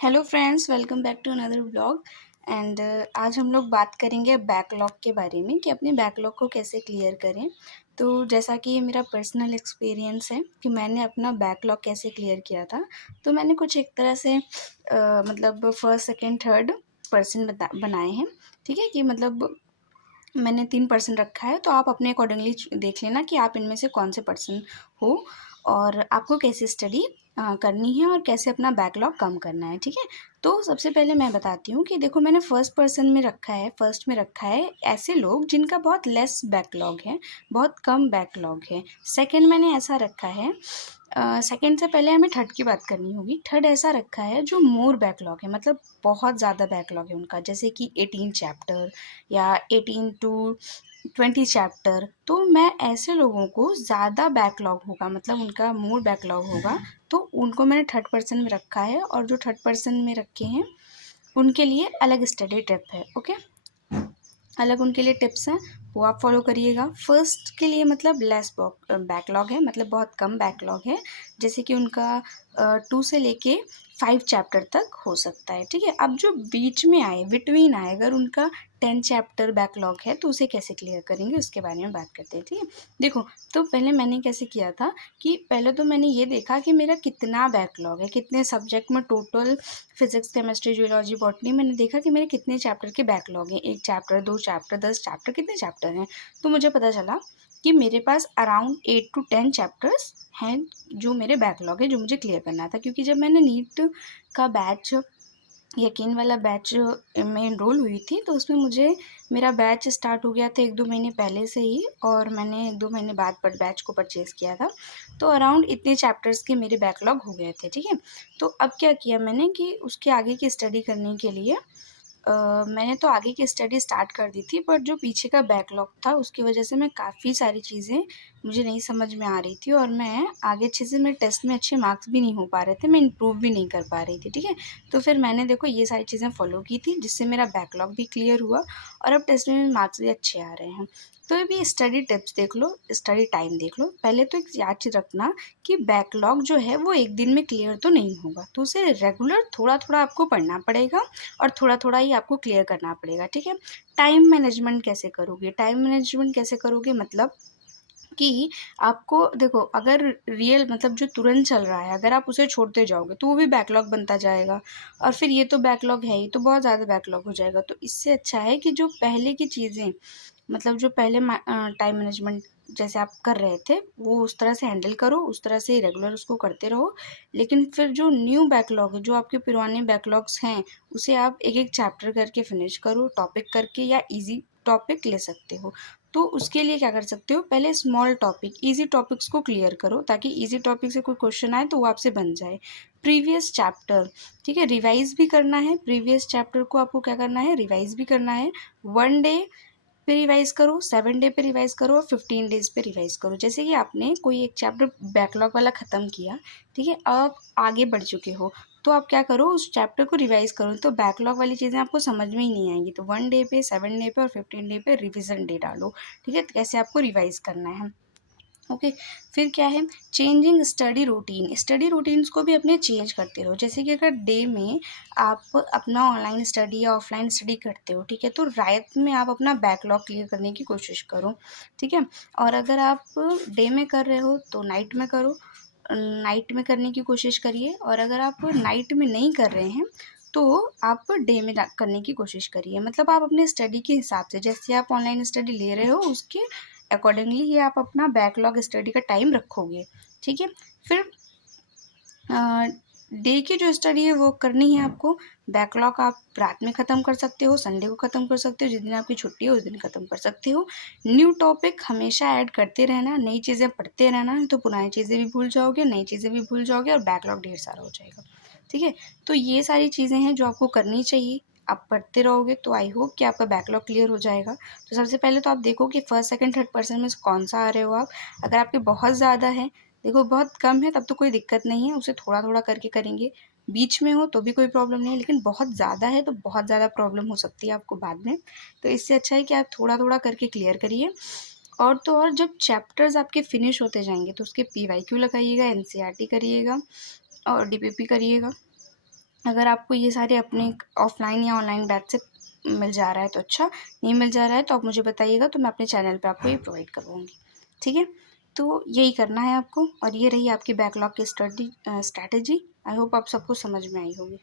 Hello friends, welcome back to another blog. And आज हम लोग बात करेंगे बैकलॉग के बारे में कि अपने बैकलॉग को कैसे क्लियर करें। तो जैसा कि ये मेरा पर्सनल एक्सपीरियंस है कि मैंने अपना बैकलॉग कैसे क्लियर किया था। तो मैंने कुछ एक तरह से मतलब फर्स्ट सेकंड थर्ड पर्सन बनाए हैं। ठीक है कि मतलब मैंने 3 पर्सन रखा है, तो आप अपने अकॉर्डिंगली देख लेना कि आप इनमें से कौन से पर्सन हो और आपको कैसे स्टडी करनी है और कैसे अपना बैकलॉग कम करना है। ठीक है, तो सबसे पहले मैं बताती हूँ कि देखो मैंने फर्स्ट में रखा है ऐसे लोग जिनका बहुत लेस बैकलॉग है, बहुत कम बैकलॉग है। सेकंड मैंने ऐसा रखा है, सेकंड से पहले हमें थर्ड की बात करनी होगी। थर्ड ऐसा रखा है जो मोर बैकलॉग है, मतलब बहुत ज़्यादा बैकलॉग है उनका, जैसे कि 18 चैप्टर या 18 to 20 चैप्टर। तो मैं ऐसे लोगों को ज़्यादा बैकलॉग होगा, मतलब उनका मोर बैकलॉग होगा, तो उनको मैंने थर्ड पर्सन में रखा है। और जो थर्ड पर्सन में रखे हैं उनके लिए अलग स्टडी टिप है। ओके, अलग उनके लिए टिप्स हैं, वो आप फॉलो करिएगा। फर्स्ट के लिए मतलब लेस बैकलॉग है, मतलब बहुत कम बैकलॉग है, जैसे कि उनका 2 से लेके 5 चैप्टर तक हो सकता है। ठीक है, अब जो बीच में आए, बिटवीन आए, अगर उनका 10 चैप्टर बैकलॉग है तो उसे कैसे क्लियर करेंगे उसके बारे में बात करते हैं। ठीक है, देखो तो पहले मैंने कैसे किया था कि पहले तो मैंने ये देखा कि मेरा कितना बैकलॉग है, कितने सब्जेक्ट में total, physics chemistry zoology botany, मैंने देखा कि मेरे कितने चैप्टर के बैकलॉग हैं, 1 चैप्टर 2 चैप्टर 10 चैप्टर, कितने चैप्टर हैं। तो मुझे पता चला कि मेरे पास अराउंड 8 to 10 चैप्टर्स हैं जो मेरे बैकलॉग है, जो मुझे क्लियर करना था। क्योंकि जब मैंने नीट का बैच, यकीन वाला बैच में इनरोल हुई थी, तो उसमें मुझे, मेरा बैच स्टार्ट हो गया था 1-2 महीने पहले से ही, और मैंने 1-2 महीने बाद पर बैच को परचेज़ किया था। तो अराउंड इतने चैप्टर्स के मेरे बैकलॉग हो गए थे। ठीक है, तो अब क्या किया मैंने कि उसके आगे की स्टडी करने के लिए मैंने तो आगे की स्टडी स्टार्ट कर दी थी, बट जो पीछे का बैकलॉग था उसकी वजह से मैं काफ़ी सारी चीज़ें मुझे नहीं समझ में आ रही थी, और मैं आगे अच्छे से, मेरे टेस्ट में अच्छे मार्क्स भी नहीं हो पा रहे थे, मैं इम्प्रूव भी नहीं कर पा रही थी। ठीक है, तो फिर मैंने देखो ये सारी चीज़ें फॉलो की थी, जिससे मेरा बैकलॉग भी क्लियर हुआ और अब टेस्ट में मार्क्स भी अच्छे आ रहे हैं। तो अभी स्टडी टिप्स देख लो, स्टडी टाइम देख लो। पहले तो एक याद चीज़ रखना कि बैकलॉग जो है वो एक दिन में क्लियर तो नहीं होगा, तो उसे रेगुलर थोड़ा थोड़ा आपको पढ़ना पड़ेगा और थोड़ा थोड़ा ही आपको क्लियर करना पड़ेगा। ठीक है, टाइम मैनेजमेंट कैसे करोगे, मतलब कि आपको देखो, अगर रियल मतलब जो तुरंत चल रहा है, अगर आप उसे छोड़ते जाओगे तो वो भी बैकलॉग बनता जाएगा, और फिर ये तो बैकलॉग है ही, तो बहुत ज़्यादा बैकलॉग हो जाएगा। तो इससे अच्छा है कि जो पहले की चीज़ें, मतलब जो पहले टाइम मैनेजमेंट जैसे आप कर रहे थे, वो उस तरह से हैंडल करो, उस तरह से रेगुलर उसको करते रहो। लेकिन फिर जो न्यू बैकलॉग है, जो आपके पुराने बैकलॉग्स हैं, उसे आप एक एक चैप्टर करके फिनिश करो, टॉपिक करके, या इजी टॉपिक ले सकते हो। तो उसके लिए क्या कर सकते हो, पहले स्मॉल टॉपिक, इजी टॉपिक्स को क्लियर करो, ताकि इजी टॉपिक से कोई क्वेश्चन आए तो वो आपसे बन जाए। प्रीवियस चैप्टर, ठीक है, रिवाइज भी करना है, प्रीवियस चैप्टर को आपको क्या करना है, रिवाइज भी करना है। 1 डे पे रिवाइज करो, 7 डे पे रिवाइज करो, और 15 डेज पे रिवाइज करो। जैसे कि आपने कोई एक चैप्टर बैकलॉग वाला ख़त्म किया, ठीक है, अब आप आगे बढ़ चुके हो, तो आप क्या करो, उस चैप्टर को रिवाइज करो, तो बैकलॉग वाली चीज़ें आपको समझ में ही नहीं आएंगी। तो 1 डे पे, 7 डे पे और 15 डे पे रिविजन डे डालो। ठीक है, तो कैसे आपको रिवाइज करना है। ओके, फिर क्या है, चेंजिंग स्टडी रूटीन्स को भी अपने चेंज करते रहो। जैसे कि अगर डे में आप अपना ऑनलाइन स्टडी या ऑफलाइन स्टडी करते हो, ठीक है, तो रात में आप अपना बैकलॉग क्लियर करने की कोशिश करो। ठीक है, और अगर आप डे में कर रहे हो तो नाइट में करो, नाइट में करने की कोशिश करिए। और अगर आप नाइट में नहीं कर रहे हैं तो आप डे में करने की कोशिश करिए। मतलब आप अपने स्टडी के हिसाब से, जैसे आप ऑनलाइन स्टडी ले रहे हो उसके अकॉर्डिंगली ही आप अपना बैकलॉग स्टडी का टाइम रखोगे। ठीक है, फिर डे की जो स्टडी है वो करनी है आपको। बैकलॉग आप रात में ख़त्म कर सकते हो, संडे को ख़त्म कर सकते हो, जिस दिन आपकी छुट्टी है उस दिन ख़त्म कर सकते हो। न्यू टॉपिक हमेशा ऐड करते रहना, नई चीज़ें पढ़ते रहना है, तो पुरानी चीज़ें भी भूल जाओगे, नई चीज़ें भी भूल जाओगे, और बैकलॉग ढेर सारा हो जाएगा। ठीक है, तो ये सारी चीज़ें हैं जो आपको करनी चाहिए। आप पढ़ते रहोगे तो आई होप कि आपका बैकलॉग क्लियर हो जाएगा। तो सबसे पहले तो आप देखो कि फर्स्ट सेकंड थर्ड पर्सन में से कौन सा आ रहे हो आप। अगर आपके बहुत ज़्यादा है, देखो बहुत कम है तब तो कोई दिक्कत नहीं है, उसे थोड़ा थोड़ा करके करेंगे। बीच में हो तो भी कोई प्रॉब्लम नहीं है, लेकिन बहुत ज़्यादा है तो बहुत ज़्यादा प्रॉब्लम हो सकती है आपको बाद में। तो इससे अच्छा है कि आप थोड़ा थोड़ा करके क्लियर करिए। और तो और जब चैप्टर्स आपके फिनिश होते जाएंगे तो उसके PYQ लगाइएगा, NCERT करिएगा और DPP करिएगा। अगर आपको ये सारे अपने ऑफलाइन या ऑनलाइन बैच से मिल जा रहा है तो अच्छा, नहीं मिल जा रहा है तो आप मुझे बताइएगा, तो मैं अपने चैनल पे आपको ये प्रोवाइड करवाऊँगी। ठीक है, तो यही करना है आपको, और ये रही आपकी बैकलॉग की स्ट्रेटजी। आई होप आप सबको समझ में आई होगी।